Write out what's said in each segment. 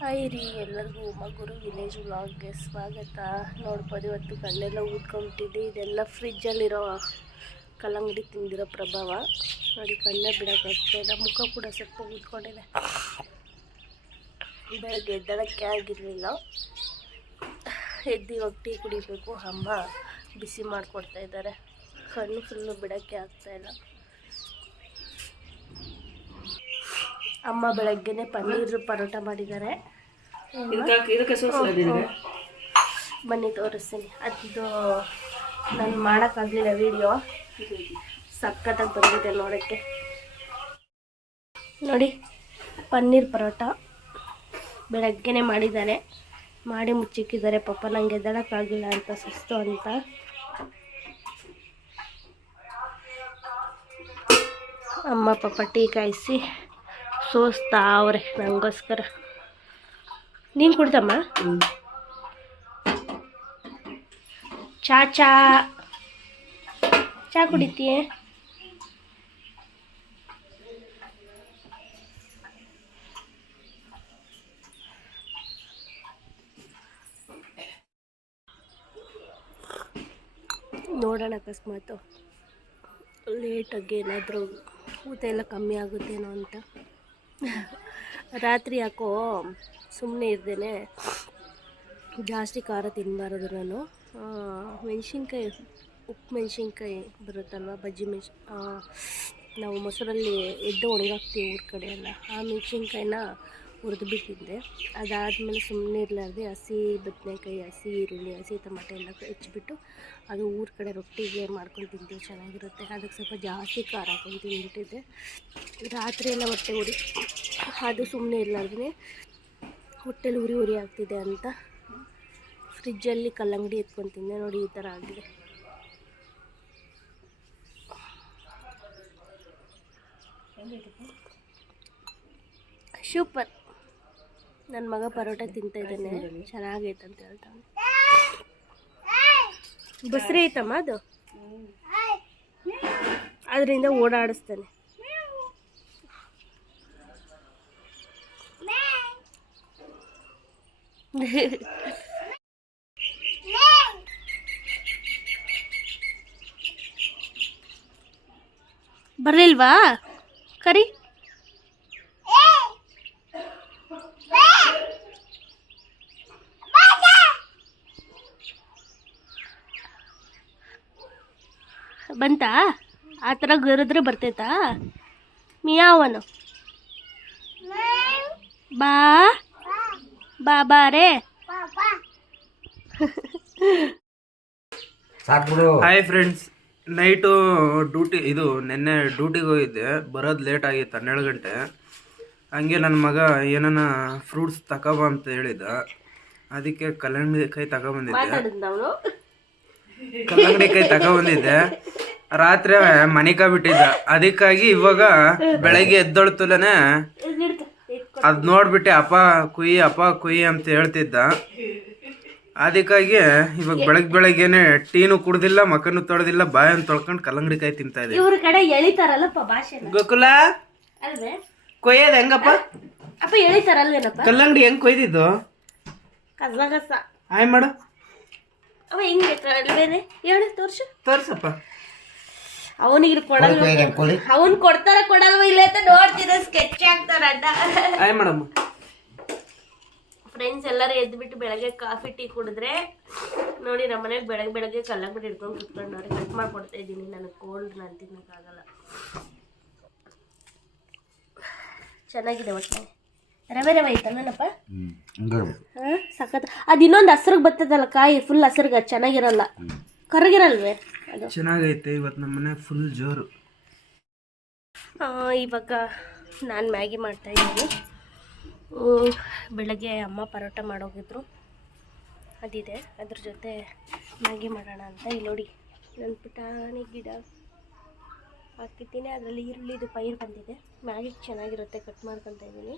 Hi ರೀ ಎಲ್ಲರಿಗೂ ಮಗುರು village ವ್ಲಾಗ್ಗೆ ಸ್ವಾಗತ. ನೋಡ್ಬೋದು ಇವತ್ತು ಕಣ್ಣೆಲ್ಲ ಊದ್ಕೊಂಬಿಟ್ಟಿದ್ದೆ. ಇದೆಲ್ಲ ಫ್ರಿಜ್ಜಲ್ಲಿರೋ ಕಲ್ಲಂಗಡಿ ತಿಂದಿರೋ ಪ್ರಭಾವ. ನೋಡಿ, ಕಣ್ಣೇ ಬಿಡೋಕ್ಕಾಗ್ತಾಯಿಲ್ಲ ಮುಖ ಕೂಡ ಸ್ವಲ್ಪ ಊದ್ಕೊಂಡಿದೆ ಬೆಳಗ್ಗೆ ಎದ್ದಳಕ್ಕೆ ಆಗಿರಲಿಲ್ಲ. ಎದ್ದು ಇವಾಗ ಟೀ ಕುಡಿಬೇಕು. ಅಮ್ಮ ಬಿಸಿ ಮಾಡಿಕೊಡ್ತಾ ಇದ್ದಾರೆ. ಕಣ್ಣು ಫುಲ್ಲು ಬಿಡೋಕ್ಕೆ ಆಗ್ತಾಯಿಲ್ಲ ಅಮ್ಮ ಬೆಳಗ್ಗೆನೆ ಪನ್ನೀರ್ ಪರೋಟ ಮಾಡಿದ್ದಾರೆ. ಬನ್ನಿ ತೋರಿಸ್ತೀನಿ. ಅದು ನಾನು ಮಾಡೋಕ್ಕಾಗಲಿಲ್ಲ ವಿಡಿಯೋ. ಸಖತ್ತಾಗಿ ಬಂದಿದೆ ನೋಡೋಕ್ಕೆ. ನೋಡಿ ಪನ್ನೀರ್ ಪರೋಟ ಬೆಳಗ್ಗೆನೆ ಮಾಡಿದ್ದಾರೆ. ಮಾಡಿ ಮುಚ್ಚಿಕ್ಕಿದ್ದಾರೆ. ಪಾಪ ನಂಗೆ ಎದ್ದಳಕ್ಕಾಗಿಲ್ಲ ಅಂತ ಸುಸ್ತು ಅಂತ. ಅಮ್ಮ ಪಾಪ ಟೀ ಕಾಯಿಸಿ ಸೋಸ್ತಾ ನಂಗೋಸ್ಕರ ನನಗೋಸ್ಕರ ನೀನು ಕುಡ್ದಮ್ಮ? ಚಾ ಚಾ. ಚಾ ಕುಡಿತೀಯ? ನೋಡೋಣ ಅಕಸ್ಮಾತು. ಲೇಟಾಗಿ ಏನಾದರೂ ಊಟ ಎಲ್ಲ ಕಮ್ಮಿ ಆಗುತ್ತೇನೋ ಅಂತ. ರಾತ್ರಿ ಯಾಕೋ ಸುಮ್ಮನೆ ಇರ್ದೇನೆ ಜಾಸ್ತಿ ಖಾರ ತಿನ್ನಬಾರದು ನಾನು. ಮೆಣಸಿನ್ಕಾಯಿ, ಉಪ್ಪು ಮೆಣಸಿನ್ಕಾಯಿ ಬರುತ್ತಲ್ವ? ಬಜ್ಜಿ ಮೆಣಸಿ ನಾವು ಮೊಸರಲ್ಲಿ ಎದ್ದು ಒಣಗಾಕ್ತೀವಿ ಊರ ಕಡೆ ಎಲ್ಲ. ಆ ಮೆಣಸಿನ್ಕಾಯಿನ ಹುರಿದು ಬಿಟ್ಟಿದ್ದೆ. ಅದಾದಮೇಲೆ ಸುಮ್ಮನೆ ಇರಲಾರ್ದೆ ಹಸಿ ಬದನೆಕಾಯಿ, ಹಸಿ ಈರುಳ್ಳಿ, ಹಸಿ ಟೊಮಾಟೊ ಎಲ್ಲ ಹೆಚ್ಚಿಬಿಟ್ಟು ಅದು ಊರ ಕಡೆ ರೊಟ್ಟಿಗೆ ಮಾಡ್ಕೊಂಡು ತಿಂತೀವಿ ಚೆನ್ನಾಗಿರುತ್ತೆ. ಅದಕ್ಕೆ ಸ್ವಲ್ಪ ಜಾಸ್ತಿ ಖಾರ ಹಾಕೊಂಡು ತಿಂದುಬಿಟ್ಟಿದ್ದೆ. ರಾತ್ರಿ ಎಲ್ಲ ಹೊಟ್ಟೆ ಉರಿ, ಅದು ಸುಮ್ಮನೆ ಇರಲಾರ್ದೇ ಹೊಟ್ಟೆಲಿ ಉರಿ ಉರಿ ಆಗ್ತಿದೆ ಅಂತ ಫ್ರಿಜ್ಜಲ್ಲಿ ಕಲ್ಲಂಗಡಿ ಎತ್ಕೊಂಡು ತಿಂದೆ. ನೋಡಿ ಈ ಥರ ಆಗಿದೆ. ಸೂಪರ್. ನನ್ನ ಮಗ ಪರೋಟ ತಿಂತಾ ಇದ್ದಾನೆ. ಚೆನ್ನಾಗೈತೆ ಅಂತ ಹೇಳ್ತಾನೆ ಬಸ್ರಿ ಐತಮ್ಮ ಅದು? ಅದರಿಂದ ಓಡಾಡಿಸ್ತಾನೆ. ಬರ್ಲಿಲ್ವಾ? ಕರಿ. ಬಂತಾ? ಆ ಥರ ಗರಿದ್ರೆ ಬರ್ತೈತಾ? ಮಿಯಾವನು. ಬಾ. ಬಾ ಬಾ ರೇ. ಹಾಯ್ ಫ್ರೆಂಡ್ಸ್ ನೈಟು ಡ್ಯೂಟಿ ಇದು ನಿನ್ನೆ ಡ್ಯೂಟಿಗೆ ಹೋಗಿದ್ದೆ. ಬರೋದು ಲೇಟ್ ಆಗಿತ್ತು ಹನ್ನೆರಡು ಗಂಟೆ. ಹಂಗೆ ನನ್ನ ಮಗ ಏನನ ಫ್ರೂಟ್ಸ್ ತಗೋಬ ಅಂತ ಹೇಳಿದ. ಅದಕ್ಕೆ ಕಲ್ಲಂಗಡಿ ಕೈ ತಗೊಬಂದಿದ್ದೆ ಕಲ್ಲಂಗಡಿ ಕಾಯಿ ತಗೊಬಂದಿದ್ದೆ. ರಾತ್ರಿ ಮನಿಕ ಬಿಟ್ಟಿದ್ದ. ಅದಕ್ಕಾಗಿ ಇವಾಗ ಬೆಳಗ್ಗೆ ಎದ್ದೊಳ್ತಲೇ ಅದ್ ನೋಡ್ಬಿಟ್ಟೆ ಅಪ್ಪ ಕುಯಿ ಅಪ್ಪ ಕುಯಿ ಅಂತ ಹೇಳ್ತಿದ್ದ. ಅದಕ್ಕಾಗಿ ಇವಾಗ ಬೆಳಗ್ಗೆ ಬೆಳಗ್ಗೆನೆ ಟೀನು ಕುಡ್ದಿಲ್ಲ ಮಕ್ಕನು ತೊಳೆದಿಲ್ಲ ಬಾಯನ್ನು ತೊಳ್ಕೊಂಡು ಕಲ್ಲಂಗಡಿ ಕಾಯಿ ತಿಂತಾ ಇದೆ ಇವ್ರ ಕಡೆ ಎಳಿತಾರಲ್ಲಪ್ಪ ಭಾಷೆ ಗೋಕುಲ? ಕೊಯ್ಯೋದು ಹೆಂಗಪ್ಪ? ಅಪ್ಪ ಎಳಿತಾರಲ್ವೇನಪ್ಪ? ಕಲ್ಲಂಗಡಿ ಹೆಂಗ್ ಕೊಯ್ದಿದ್ದು? ಹಾಯ್ ಮಾಡು. ಅವ ಹಿಂಗೆ ಅಲ್ವೇನೆ ಹೇಳಿ ತೋರ್ಸು. ತೋರ್ಸಪ್ಪ. ಅವನಿಗೆ ಕೊಡಲ್ವ? ಕೊಡಿ ಅವನ್ ಕೊಡ್ತಾರ ಕೊಡಲ್ವ ಇಲ್ಲ ಅಂತ ನೋಡ್ತಿರೋ ಸ್ಕೆಚ್ ಆಗ್ತಾರ ಅಡ್ಡ ಹಾಯ್ ಮಾಡಮ್ಮ ಫ್ರೆಂಡ್ಸ್ ಎಲ್ಲರೂ ಎದ್ಬಿಟ್ಟು ಬೆಳಗ್ಗೆ ಕಾಫಿ ಟೀ ಕುಡಿದ್ರೆ ನೋಡಿ ನಮ್ಮ ಮನೆಗೆ ಬೆಳಗ್ಗೆ ಬೆಳಗ್ಗೆ ಕಲ್ಲಂಗಡಿ ಹಿಡ್ಕೊಂಡು ನೋಡಿ ಕಟ್ ಮಾಡ್ಕೊಡ್ತಾ ಇದ್ದೀನಿ. ನನಗೆ ಕೋಲ್ಡ್ ನಾನು ತಿನ್ನೋಕ್ಕಾಗಲ್ಲ. ಚೆನ್ನಾಗಿದೆ ಒಟ್ಟೆ ರವೆ ರವೆ ಐತಲ್ಲಪ್ಪ ಹಾಂ ಸಖತ್. ಅದು ಇನ್ನೊಂದು ಹಸ್ರಿಗೆ ಬರ್ತದಲ್ಲ ಕಾಯಿ ಫುಲ್ ಹಸ್ರಿಗೆ ಚೆನ್ನಾಗಿರಲ್ಲ. ಕರಗಿರಲ್ವೇ? ಅದು. ಚೆನ್ನಾಗೈತೆ ಇವತ್ತು ನಮ್ಮ ಮನೆ ಫುಲ್ ಜೋರು. ಆ, ಇವಾಗ ನಾನು ಮ್ಯಾಗಿ ಮಾಡ್ತಾ ಇದ್ದೀನಿ. ಬೆಳಗ್ಗೆ ಅಮ್ಮ ಪರೋಟ ಮಾಡೋಗಿದ್ರು. ಅದಿದೆ. ಅದ್ರ ಜೊತೆ ಮ್ಯಾಗಿ ಮಾಡೋಣ ಅಂತ. ಇಲ್ಲಿ ನೋಡಿ ನನ್ನ ಪುಟಾಣಿ ಗಿಡ ಹಾಕಿದ್ದೀನಿ ಅದರಲ್ಲಿ ಈರುಳ್ಳಿದು ಪೈರು ಬಂದಿದೆ. ಮ್ಯಾಗಿ ಚೆನ್ನಾಗಿರುತ್ತೆ ಕಟ್ ಮಾಡ್ಕೊತ ಇದ್ದೀನಿ.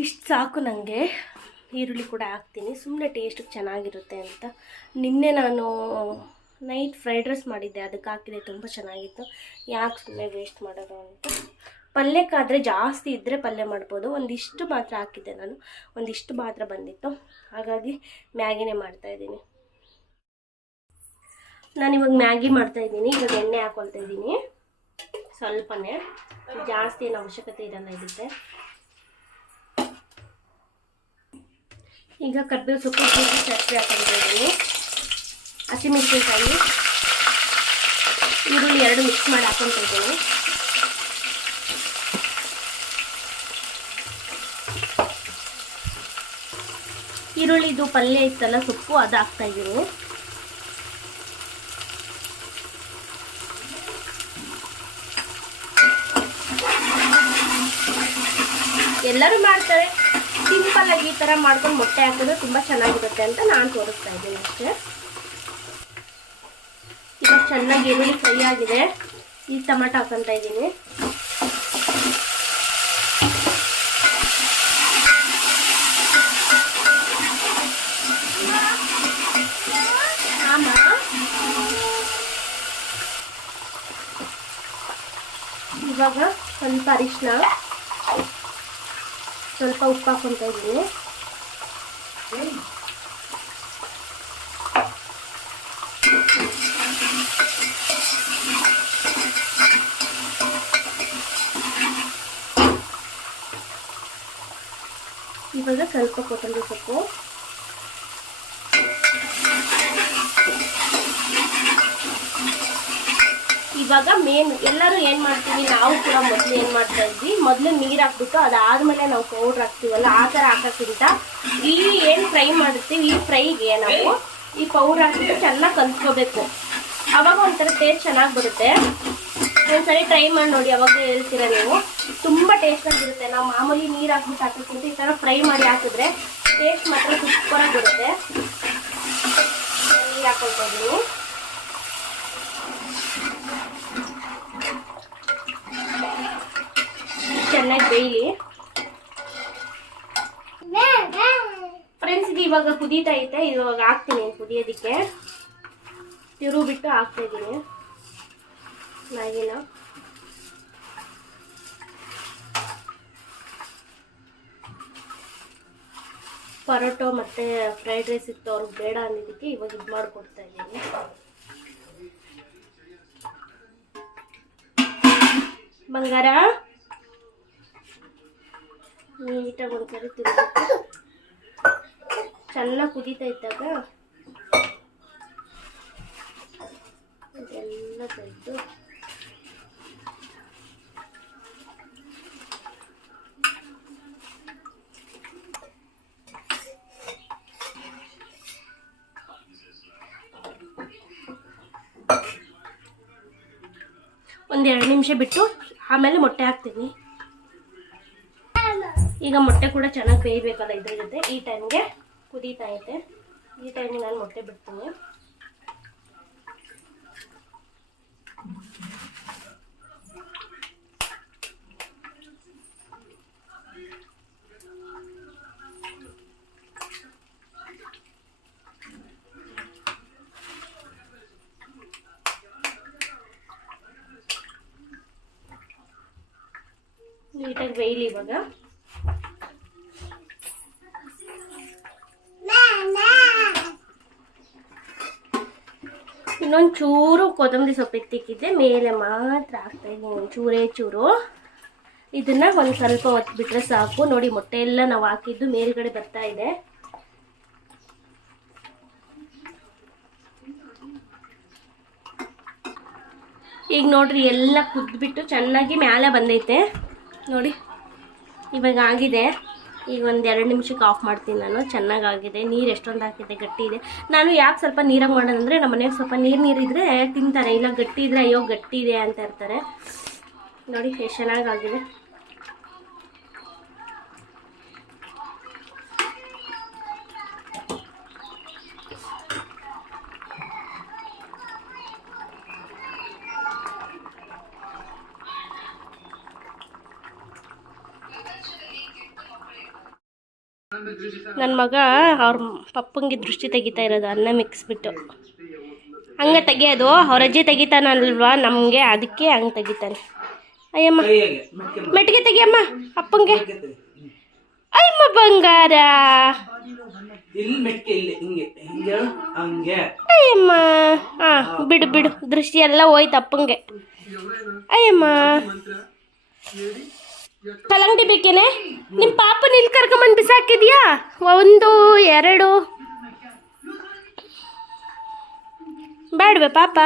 ಇಷ್ಟು ಸಾಕು ನನಗೆ ಈರುಳ್ಳಿ ಕೂಡ ಹಾಕ್ತೀನಿ. ಸುಮ್ಮನೆ ಟೇಸ್ಟಿಗೆ ಚೆನ್ನಾಗಿರುತ್ತೆ ಅಂತ. ನಿನ್ನೆ ನಾನು ನೈಟ್ ಫ್ರೈಡ್ ರೈಸ್ ಮಾಡಿದ್ದೆ. ಅದಕ್ಕೆ ಹಾಕಿದೆ ತುಂಬ ಚೆನ್ನಾಗಿತ್ತು. ಯಾಕೆ ಸುಮ್ಮನೆ ವೇಸ್ಟ್ ಮಾಡೋದು ಅಂತ. ಪಲ್ಯಕ್ಕಾದರೆ ಜಾಸ್ತಿ ಇದ್ದರೆ ಪಲ್ಯ ಮಾಡ್ಬೋದು. ಒಂದಿಷ್ಟು ಮಾತ್ರ ಹಾಕಿದ್ದೆ ನಾನು. ಒಂದಿಷ್ಟು ಮಾತ್ರ ಬಂದಿತ್ತು. ಹಾಗಾಗಿ ಮ್ಯಾಗಿನೇ ಮಾಡ್ತಾಯಿದ್ದೀನಿ ನಾನು ಇವಾಗ ಮ್ಯಾಗಿ ಮಾಡ್ತಾ ಇದ್ದೀನಿ. ಇವಾಗ ಎಣ್ಣೆ ಹಾಕೊಳ್ತಾ ಇದ್ದೀನಿ. ಸ್ವಲ್ಪನೇ. ಜಾಸ್ತಿ ಏನು ಅವಶ್ಯಕತೆ ಇರಲ್ಲ ಇದಕ್ಕೆ. ಈಗ ಕರ್ಬೇವು ಸೊಪ್ಪು ಜೀರಿಗೆ ಚಟ್ನಿ ಹಾಕೊಂಡಿದ್ದೀನಿ ಹಸಿಮೆಣಸಿನಕಾಯಿ ಈರುಳ್ಳಿ ಎರಡು ಮಿಕ್ಸ್ ಮಾಡಿ ಹಾಕೊಂಡಿದ್ದೀನಿ ಈರುಳ್ಳಿದು ಪಲ್ಯ ಇತ್ತಲ್ಲ, ಸೊಪ್ಪು ಅದು ಹಾಕ್ತಾ ಇದ್ದೀನಿ. ಎಲ್ಲರೂ ಮಾಡ್ತಾರೆ. ಸಿಂಪಲ್ ಆಗಿ ಈ ಥರ ಮಾಡ್ಕೊಂಡು ಮೊಟ್ಟೆ ಹಾಕಿದ್ರೆ ತುಂಬಾ ಚೆನ್ನಾಗಿರುತ್ತೆ ಅಂತ ನಾನು ತೋರಿಸ್ತಾ ಇದ್ದೀನಿ ಅಷ್ಟೇ. ಈಗ ಚೆನ್ನಾಗಿ ಈರುಳ್ಳಿ ಫ್ರೈ ಆಗಿದೆ. ಈ ಟೊಮೆಟೊ ಹಾಕೊಂತ ಇದ್ದೀನಿ. ಇವಾಗ ಸ್ವಲ್ಪ ಅರಿಶಿನ ಸ್ವಲ್ಪ ಉಪ್ಪು ಹಾಕೊತ ಇದ್ದೀನಿ. ಇವಾಗ ಸ್ವಲ್ಪ ಕೊತ್ತಂಬರಿ ಸೊಪ್ಪು. ಇವಾಗ ಮೇನ್ ಎಲ್ಲರೂ ಏನು ಮಾಡ್ತೀವಿ, ನಾವು ಕೂಡ ಮೊದಲು ಏನು ಮಾಡ್ತಾ ಇದ್ವಿ, ಮೊದಲು ನೀರು ಹಾಕ್ಬಿಟ್ಟು ಅದಾದಮೇಲೆ ನಾವು ಪೌಡ್ರ್ ಹಾಕ್ತೀವಲ್ಲ, ಆ ಥರ ಹಾಕೋಕ್ಕಿಂತ ಈ ಏನು ಫ್ರೈ ಮಾಡ್ತೀವಿ ಈ ಫ್ರೈಗೆ ನಾವು ಈ ಪೌಡ್ರ್ ಹಾಕ್ಬಿಟ್ಟು ಚೆನ್ನಾಗಿ ಕಲ್ತ್ಕೋಬೇಕು. ಅವಾಗ ಒಂಥರ ಟೇಸ್ಟ್ ಚೆನ್ನಾಗಿ ಬರುತ್ತೆ. ಒಂದ್ಸರಿ ಟ್ರೈ ಮಾಡಿ ನೋಡಿ ಅವಾಗ ಹೇಳ್ತೀರಾ ನೀವು? ತುಂಬ ಟೇಸ್ಟಾಗಿರುತ್ತೆ ನಾವು ಮಾಮೂಲಿ ನೀರು ಹಾಕ್ಬಿಟ್ಟು ಹಾಕೋಕ್ಕಿಂತ ಈ ಥರ ಫ್ರೈ ಮಾಡಿ ಹಾಕಿದ್ರೆ ಟೇಸ್ಟ್ ಮಾತ್ರ ಸೂಪರಾಗಿ ಬರುತ್ತೆ. ಹಾಕೊಳ್ತಾ ಚೆನ್ನಾಗಿ ಬೇಯಲಿ ಫ್ರೆಂಡ್ಸ್ ಇದು ಇವಾಗ ಕುದೀತಾ ಐತೆ. ಇವಾಗ ಹಾಕ್ತೀನಿ ಕುದಿಯೋದಕ್ಕೆ. ತಿರು ಬಿಟ್ಟು ಹಾಕ್ತಾ ಇದ್ದೀನಿ. ಮ್ಯಾಗಿನ. ಪರೋಟೊ ಮತ್ತು ಫ್ರೈಡ್ ರೈಸ್ ಇತ್ತು, ಅವ್ರಿಗೆ ಬೇಡ ಅನ್ನೋದಕ್ಕೆ ಇವಾಗ ಇದು ಮಾಡಿಕೊಡ್ತಾ ಇದ್ದೀನಿ. ಬಂಗಾರ? ನೀಟಾಗಿ ಒಂದ್ಸರಿ ತಿರುಗಿಬಿಟ್ಟು ಚೆನ್ನಾಗಿ ಕುದೀತಾ ಇದ್ದಾಗ ಇದೆಲ್ಲ ತೆಗೆದು ಒಂದೆರಡು ನಿಮಿಷ ಬಿಟ್ಟು ಆಮೇಲೆ ಮೊಟ್ಟೆ ಹಾಕ್ತೀನಿ. ಈಗ ಮೊಟ್ಟೆ ಕೂಡ ಚೆನ್ನಾಗಿ ಬೇಯಬೇಕಲ್ಲ ಇದ್ರ ಜೊತೆ. ಈ ಟೈಮ್ಗೆ ಕುದೀತಾ ಐತೆ ಈ ಟೈಮ್ಗೆ ನಾನು ಮೊಟ್ಟೆ ಬಿಡ್ತೀನಿ. ನೀಟಾಗಿ ಬೇಯಲಿ ಇವಾಗ. ಇನ್ನೊಂದು ಚೂರು ಕೊತ್ತಂಬರಿ ಸೊಪ್ಪು ಎತ್ತಿಕ್ಕಿದ್ದೆ ಮೇಲೆ ಮಾತ್ರ ಹಾಕ್ತಾ ಇದ್ದೀನಿ ಚೂರೇ ಚೂರು. ಇದನ್ನ ಒಂದು ಸ್ವಲ್ಪ ಹೊತ್ತು ಬಿಟ್ಟರೆ ಸಾಕು. ನೋಡಿ ಮೊಟ್ಟೆ ಎಲ್ಲ ನಾವು ಹಾಕಿದ್ದು ಮೇಲ್ಗಡೆ ಬರ್ತಾ ಇದೆ. ಈಗ ನೋಡ್ರಿ, ಎಲ್ಲ ಕುದ್ಬಿಟ್ಟು ಚೆನ್ನಾಗಿ ಮ್ಯಾಲೆ ಬಂದೈತೆ. ನೋಡಿ, ಇವಾಗ ಆಗಿದೆ. ಈಗ ಒಂದು ಎರಡು ನಿಮಿಷಕ್ಕೆ ಆಫ್ ಮಾಡ್ತೀನಿ ನಾನು. ಚೆನ್ನಾಗಾಗಿದೆ. ನೀರು ಎಷ್ಟೊಂದು ಹಾಕಿದೆ ಗಟ್ಟಿ ಇದೆ. ನಾನು ಯಾಕೆ ಸ್ವಲ್ಪ ನೀರಾಗಿ ಮಾಡೋದಂದರೆ ನಮ್ಮ ಮನೆಗೆ ಸ್ವಲ್ಪ ನೀರು ನೀರಿದ್ರೆ ತಿಂತಾರೆ. ಇಲ್ಲ ಗಟ್ಟಿ ಇದ್ರೆ ಅಯ್ಯೋ ಗಟ್ಟಿ ಇದೆ ಅಂತ ಇರ್ತಾರೆ. ನೋಡಿ, ಎಷ್ಟು ಚೆನ್ನಾಗಾಗಿದೆ ನನ್ನ ಮಗ ಅವ್ರ ಪಪ್ಪಂಗೆ ದೃಷ್ಟಿ ತೆಗಿತಾ ಇರೋದು ಅನ್ನ ಮಿಕ್ಸ್ಬಿಟ್ಟು. ಹಂಗೆ ತೆಗಿಯೋದು ಅವ್ರ ಅಜ್ಜಿ ತೆಗಿತಾನಲ್ವಾ ನಮಗೆ ಅದಕ್ಕೆ ಹಂಗೆ ತೆಗಿತಾನೆ. ಅಯ್ಯಮ್ಮ. ಮೆಟ್ಟಿಗೆ ತೆಗಿಯಮ್ಮ ಅಪ್ಪಂಗೆ. ಅಯ್ಯಮ್ಮ ಬಂಗಾರ. ಅಯ್ಯಮ್ಮ ಹಾಂ. ಬಿಡು ಬಿಡು ದೃಷ್ಟಿ ಎಲ್ಲ ಹೋಯ್ತು ಅಪ್ಪಂಗೆ. ಅಯ್ಯಮ್ಮ. ಕಲ್ಲಂಗಡಿ ಬೇಕೇನೆ? ನಿಮ್ಮ ಪಾಪನ ಇಲ್ಲಿ ಕರ್ಕೊಂಬಂದು ಬಿಸಾಕಿದ್ಯಾ? ಒಂದು ಎರಡು. ಬೇಡವೆ ಪಾಪ.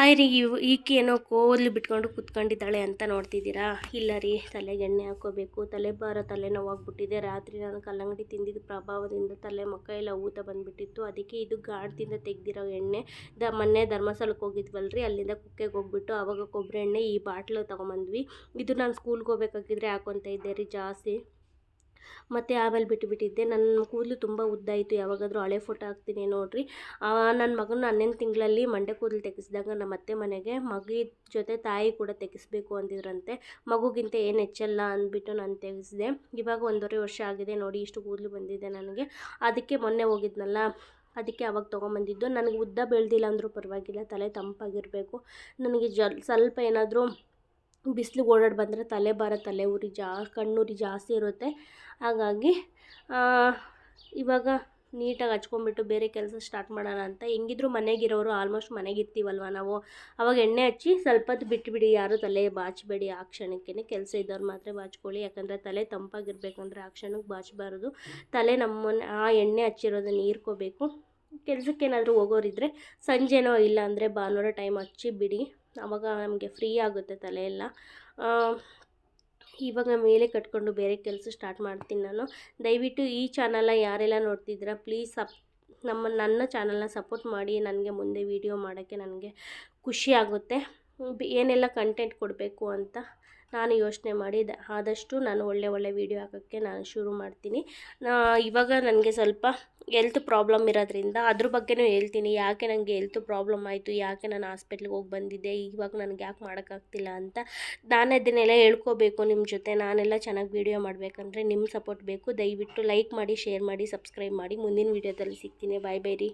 ಹಾಯ್ ರೀ ಇವು ಈಕೆ ಏನೋ ಕೋದ್ಲು ಬಿಟ್ಕೊಂಡು ಕುತ್ಕೊಂಡಿದ್ದಾಳೆ ಅಂತ ನೋಡ್ತಿದ್ದೀರಾ? ಇಲ್ಲ ರೀ, ತಲೆಗೆ ಎಣ್ಣೆ ಹಾಕೋಬೇಕು ತಲೆ ಭಾರ ತಲೆನೋವಾಗ್ಬಿಟ್ಟಿದೆ ರಾತ್ರಿ ನಾನು ಕಲ್ಲಂಗಡಿ ತಿಂದಿದ್ದ ಪ್ರಭಾವದಿಂದ ತಲೆ ಮಕ್ಕ ಎಲ್ಲ ಊತ ಬಂದುಬಿಟ್ಟಿತ್ತು. ಅದಕ್ಕೆ ಇದು ಗಾಡ್ದಿಂದ ತೆಗ್ದಿರೋ ಎಣ್ಣೆ. ದ, ಮೊನ್ನೆ ಧರ್ಮಸ್ಥಳಕ್ಕೆ ಹೋಗಿದ್ವಲ್ರಿ, ಅಲ್ಲಿಂದ ಕುಕ್ಕೆಗೆ ಹೋಗ್ಬಿಟ್ಟು ಆವಾಗ ಕೊಬ್ಬರಿ ಎಣ್ಣೆ ಈ ಬಾಟ್ಲು ತೊಗೊಂಬಂದ್ವಿ. ಇದು ನಾನು ಸ್ಕೂಲ್ಗೆ ಹೋಗ್ಬೇಕಾಗಿದ್ರೆ ಹಾಕೊತ ಇದ್ದೆ ರೀ ಜಾಸ್ತಿ. ಮತ್ತು ಆಮೇಲೆ ಬಿಟ್ಟುಬಿಟ್ಟಿದ್ದೆ ನನ್ನ ಕೂದಲು ತುಂಬ ಉದ್ದ ಇತ್ತು ಯಾವಾಗಾದರೂ ಹಳೆ ಫೋಟೋ ಹಾಕ್ತೀನಿ ನೋಡಿರಿ. ನನ್ನ ಮಗನ ಹನ್ನೊಂದು ತಿಂಗಳಲ್ಲಿ ಮಂಡೆ ಕೂದಲು ತೆಗೆಸಿದಾಗ ನಮ್ಮ ಅತ್ತೆ ಮನೆಗೆ ಮಗು ಜೊತೆ ತಾಯಿ ಕೂಡ ತೆಗೆಸ್ಬೇಕು ಅಂದಿದ್ರಂತೆ. ಮಗುಗಿಂತ ಏನು ಹೆಚ್ಚಲ್ಲ ಅಂದ್ಬಿಟ್ಟು ನಾನು ತೆಗೆಸಿದೆ. ಇವಾಗ ಒಂದೂವರೆ ವರ್ಷ ಆಗಿದೆ. ನೋಡಿ ಇಷ್ಟು ಕೂದಲು ಬಂದಿದೆ ನನಗೆ. ಅದಕ್ಕೆ ಮೊನ್ನೆ ಹೋಗಿದ್ನಲ್ಲ. ಅದಕ್ಕೆ ಅವಾಗ ತೊಗೊಂಬಂದಿದ್ದು. ನನಗೆ ಉದ್ದ ಬೆಳೆದಿಲ್ಲ ಅಂದರೂ ಪರವಾಗಿಲ್ಲ. ತಲೆ ತಂಪಾಗಿರಬೇಕು. ನನಗೆ ಜಲ್ ಸ್ವಲ್ಪ ಏನಾದರೂ ಬಿಸಿಲಿಗೆ ಓಡಾಡಿ ಬಂದರೆ ತಲೆ ಭಾರ, ತಲೆ ಉರಿ ಜಾ ಕಣ್ಣುರಿ ಜಾಸ್ತಿ ಇರುತ್ತೆ. ಹಾಗಾಗಿ ಇವಾಗ ನೀಟಾಗಿ ಹಚ್ಕೊಂಡ್ಬಿಟ್ಟು ಬೇರೆ ಕೆಲಸ ಸ್ಟಾರ್ಟ್ ಮಾಡೋಣ ಅಂತ ಹೆಂಗಿದ್ರು ಮನೆಗಿರೋರು ಆಲ್ಮೋಸ್ಟ್ ಮನೆಗಿರ್ತೀವಲ್ವ ನಾವು. ಅವಾಗ ಎಣ್ಣೆ ಹಚ್ಚಿ ಸ್ವಲ್ಪ ಹೊತ್ತು ಬಿಟ್ಬಿಡಿ, ಯಾರು ತಲೆ ಬಾಚಬೇಡಿ. ಆ ಕ್ಷಣಕ್ಕೇ ಕೆಲಸ ಇದ್ದವ್ರು ಮಾತ್ರ ಬಾಚ್ಕೊಳ್ಳಿ. ಯಾಕಂದರೆ ತಲೆ ತಂಪಾಗಿರ್ಬೇಕಂದ್ರೆ ಆ ಕ್ಷಣಕ್ಕೆ ಬಾಚಬಾರ್ದು. ತಲೆ ನಮ್ಮನ್ನು, ಆ ಎಣ್ಣೆ ಹಚ್ಚಿರೋದನ್ನ ಹೀರ್ಕೋಬೇಕು ಕೆಲಸಕ್ಕೇನಾದರೂ ಹೋಗೋರಿದ್ರೆ ಸಂಜೆನೋ ಇಲ್ಲ ಅಂದರೆ ಭಾನುವಾರ ಟೈಮ್ ಹಚ್ಚಿ ಬಿಡಿ. ಆವಾಗ ನಮಗೆ ಫ್ರೀ ಆಗುತ್ತೆ ತಲೆ ಎಲ್ಲ ಆ, ಇವಾಗ ಮೇಲೆ ಕಟ್ಕೊಂಡು ಬೇರೆ ಕೆಲಸ ಸ್ಟಾರ್ಟ್ ಮಾಡ್ತೀನಿ ನಾನು. ದಯವಿಟ್ಟು ಈ ಚಾನಲ್ನ ಯಾರೆಲ್ಲ ನೋಡ್ತಿದ್ದೀರಾ ಪ್ಲೀಸ್ ಸಪ್ ನಮ್ಮ ನನ್ನ ಚಾನಲ್ನ ಸಪೋರ್ಟ್ ಮಾಡಿ ನನಗೆ ಮುಂದೆ ವೀಡಿಯೋ ಮಾಡೋಕ್ಕೆ ನನಗೆ ಖುಷಿ ಆಗುತ್ತೆ. ಏನೆಲ್ಲ ಕಂಟೆಂಟ್ ಕೊಡಬೇಕು ಅಂತ. ನಾನು ಯೋಚನೆ ಮಾಡಿ ಆದಷ್ಟು ನಾನು ಒಳ್ಳೆ ಒಳ್ಳೆ ವೀಡಿಯೋ ಹಾಕೋಕ್ಕೆ ನಾನು ಶುರು ಮಾಡ್ತೀನಿ. ಇವಾಗ ನನಗೆ ಸ್ವಲ್ಪ ಎಲ್ತ್ ಪ್ರಾಬ್ಲಮ್ ಇರೋದ್ರಿಂದ ಅದ್ರ ಬಗ್ಗೆನೂ ಹೇಳ್ತೀನಿ. ಯಾಕೆ ನನಗೆ ಎಲ್ತ್ ಪ್ರಾಬ್ಲಮ್ ಆಯಿತು? ಯಾಕೆ ನಾನು ಹಾಸ್ಪಿಟ್ಲಿಗೆ ಹೋಗಿ ಬಂದಿದ್ದೆ? ಇವಾಗ ನನಗೆ ಯಾಕೆ ಮಾಡೋಕ್ಕಾಗ್ತಿಲ್ಲ ಅಂತ ನಾನು ಅದನ್ನೆಲ್ಲ ಹೇಳ್ಕೋಬೇಕು ನಿಮ್ಮ ಜೊತೆ. ನಾನೆಲ್ಲ ಚೆನ್ನಾಗಿ ವೀಡಿಯೋ ಮಾಡಬೇಕಂದ್ರೆ ನಿಮ್ಮ ಸಪೋರ್ಟ್ ಬೇಕು. ದಯವಿಟ್ಟು ಲೈಕ್ ಮಾಡಿ ಶೇರ್ ಮಾಡಿ ಸಬ್ಸ್ಕ್ರೈಬ್ ಮಾಡಿ. ಮುಂದಿನ ವೀಡಿಯೋದಲ್ಲಿ ಸಿಗ್ತೀನಿ. ಬಾಯ್ ಬೈ ರೀ.